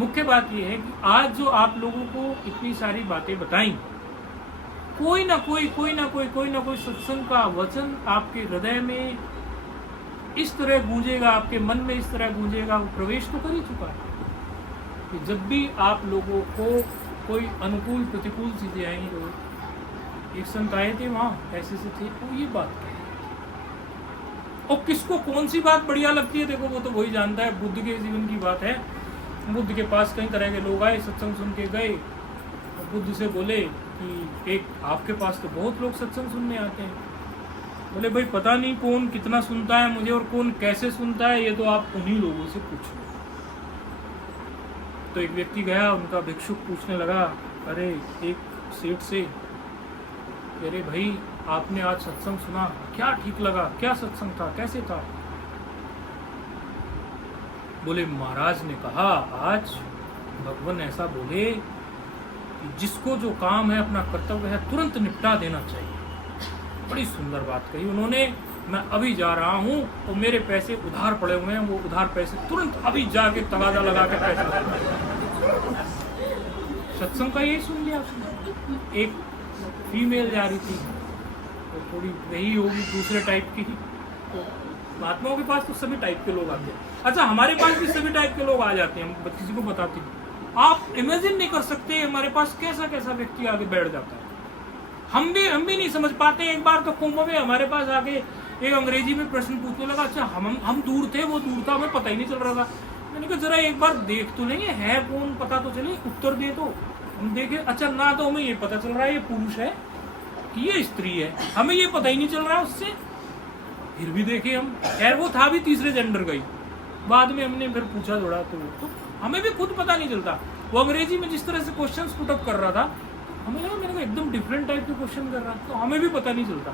मुख्य बात यह है कि आज जो आप लोगों को इतनी सारी बातें बताई, कोई ना कोई सत्संग का वचन आपके हृदय में इस तरह गूंजेगा, आपके मन में इस तरह गूंजेगा, वो प्रवेश तो कर ही चुका है कि जब भी आप लोगों को कोई अनुकूल प्रतिकूल चीजें आएंगी, तो एक संत आए थे वहां ऐसे से थे, वो ये बात कहे। और किसको कौन सी बात बढ़िया लगती है, देखो वो तो वही जानता है। बुद्ध के जीवन की बात है। बुद्ध के पास कई तरह के लोग आए, सत्संग सुन के गए, बुद्ध से बोले कि एक आपके पास तो बहुत लोग सत्संग सुनने आते हैं। बोले भाई पता नहीं कौन कितना सुनता है मुझे और कौन कैसे सुनता है, ये तो आप उन्हीं लोगों से पूछो। तो एक व्यक्ति गया, उनका भिक्षुक पूछने लगा, अरे एक सेठ से, अरे भाई आपने आज सत्संग सुना, क्या ठीक लगा, क्या सत्संग था, कैसे था? बोले महाराज ने कहा आज भगवान ऐसा बोले कि जिसको जो काम है, अपना कर्तव्य है, तुरंत निपटा देना चाहिए। बड़ी सुंदर बात कही उन्होंने। मैं अभी जा रहा हूँ और मेरे पैसे उधार पड़े हुए हैं, वो उधार पैसे तुरंत अभी जाके तगादा लगा के पैसे। सत्संग का यही सुन लिया उसने। एक फीमेल जा रही थी, तो थोड़ी वही होगी दूसरे टाइप की, तो महात्माओं के पास तो सभी टाइप के लोग आते हैं। अच्छा हमारे पास भी सभी टाइप के लोग आ जाते हैं, हम किसी को बताते हैं। आप इमेजिन नहीं कर सकते हमारे पास कैसा कैसा व्यक्ति आगे बैठ जाता है। हम भी नहीं समझ पाते। एक बार तो कुंभ में हमारे पास आके एक अंग्रेजी में प्रश्न पूछने लगा। अच्छा हम दूर थे, वो दूर था, हमें पता ही नहीं चल रहा था। मैंने कहा जरा एक बार देख तो लेंगे, है कौन, पता तो चले, उत्तर दे। तो हम देखे, अच्छा ना तो हमें ये पता चल रहा है ये पुरुष है कि ये स्त्री है, हमें ये पता ही नहीं चल रहा है उससे। फिर भी देखे हम, खैर वो था भी तीसरे जेंडर का ही। बाद में हमने फिर पूछा थोड़ा, तो हमें भी खुद पता नहीं चलता। वो अंग्रेजी में जिस तरह से क्वेश्चन पुटअप कर रहा था, हमें लगा मेरे को एकदम डिफरेंट टाइप के क्वेश्चन कर रहा है, तो हमें भी पता नहीं चलता।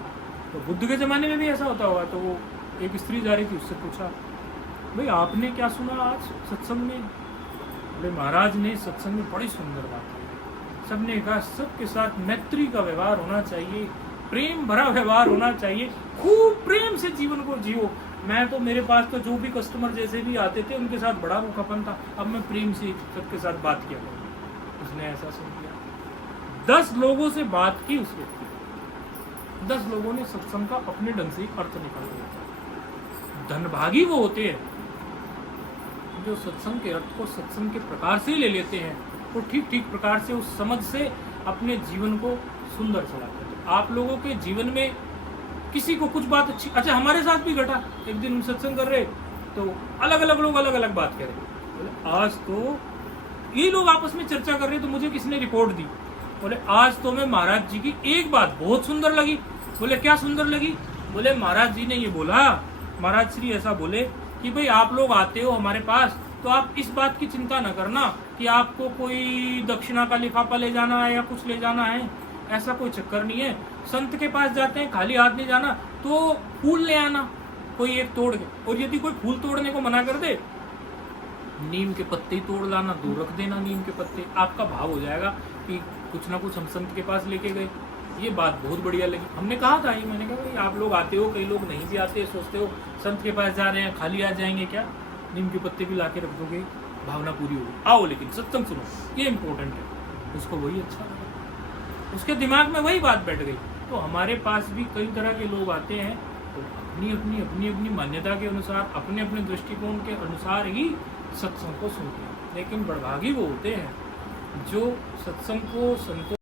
तो बुद्ध के ज़माने में भी ऐसा होता होगा। तो वो एक स्त्री जा रही थी, उससे पूछा, भाई आपने क्या सुना आज सत्संग में? बोले महाराज ने सत्संग में बड़ी सुंदर बात है। सबने कहा सबके साथ मैत्री का व्यवहार होना चाहिए, प्रेम भरा व्यवहार होना चाहिए, खूब प्रेम से जीवन को जियो। मैं तो, मेरे पास तो जो भी कस्टमर जैसे भी आते थे उनके साथ बड़ा रूखापन था, अब मैं प्रेम से सबके साथ बात किया करूँ। उसने ऐसा सुन लिया। 10 लोगों से बात की उस व्यक्ति, 10 लोगों ने सत्संग का अपने ढंग से अर्थ निकाल दिया। धनभागी वो होते हैं जो सत्संग के अर्थ को सत्संग के प्रकार से ही ले लेते हैं और ठीक ठीक प्रकार से उस समझ से अपने जीवन को सुंदर चलाते हैं। आप लोगों के जीवन में किसी को कुछ बात अच्छी, अच्छा हमारे साथ भी घटा। एक दिन हम सत्संग कर रहे तो अलग अलग लोग अलग अलग बात कर रहे। बोले आज तो ये लोग आपस में चर्चा कर रहे, तो मुझे किसने रिपोर्ट दी, बोले आज तो मैं महाराज जी की एक बात बहुत सुंदर लगी। बोले क्या सुंदर लगी? बोले महाराज जी ने ये बोला, महाराज श्री ऐसा बोले कि भाई आप लोग आते हो हमारे पास तो आप इस बात की चिंता न करना कि आपको कोई दक्षिणा का लिफाफा ले जाना है या कुछ ले जाना है, ऐसा कोई चक्कर नहीं है। संत के पास जाते हैं खाली हाथ नहीं जाना, तो फूल ले आना कोई एक तोड़ के, और यदि कोई फूल तोड़ने को मना कर दे, नीम के पत्ते तोड़ लाना, 2 रख देना नीम के पत्ते। आपका भाव हो जाएगा कि कुछ ना कुछ हम संत के पास लेके गए। ये बात बहुत बढ़िया लगी। हमने कहा था, ये मैंने कहा भाई आप लोग आते हो, कई लोग नहीं भी आते, सोचते हो संत के पास जा रहे हैं खाली आ जाएंगे, क्या नीम के पत्ते भी ला के रख दोगे, भावना पूरी होगी। आओ लेकिन सत्संग सुनो, ये इंपॉर्टेंट है। उसको वही अच्छा लगा, उसके दिमाग में वही बात बैठ गई। तो हमारे पास भी कई तरह के लोग आते हैं, तो अपनी मान्यता के अनुसार, अपने अपने दृष्टिकोण के अनुसार ही सत्संग को सुनते हैं। लेकिन बड़भागी वो होते हैं जो सत्संग को, संतों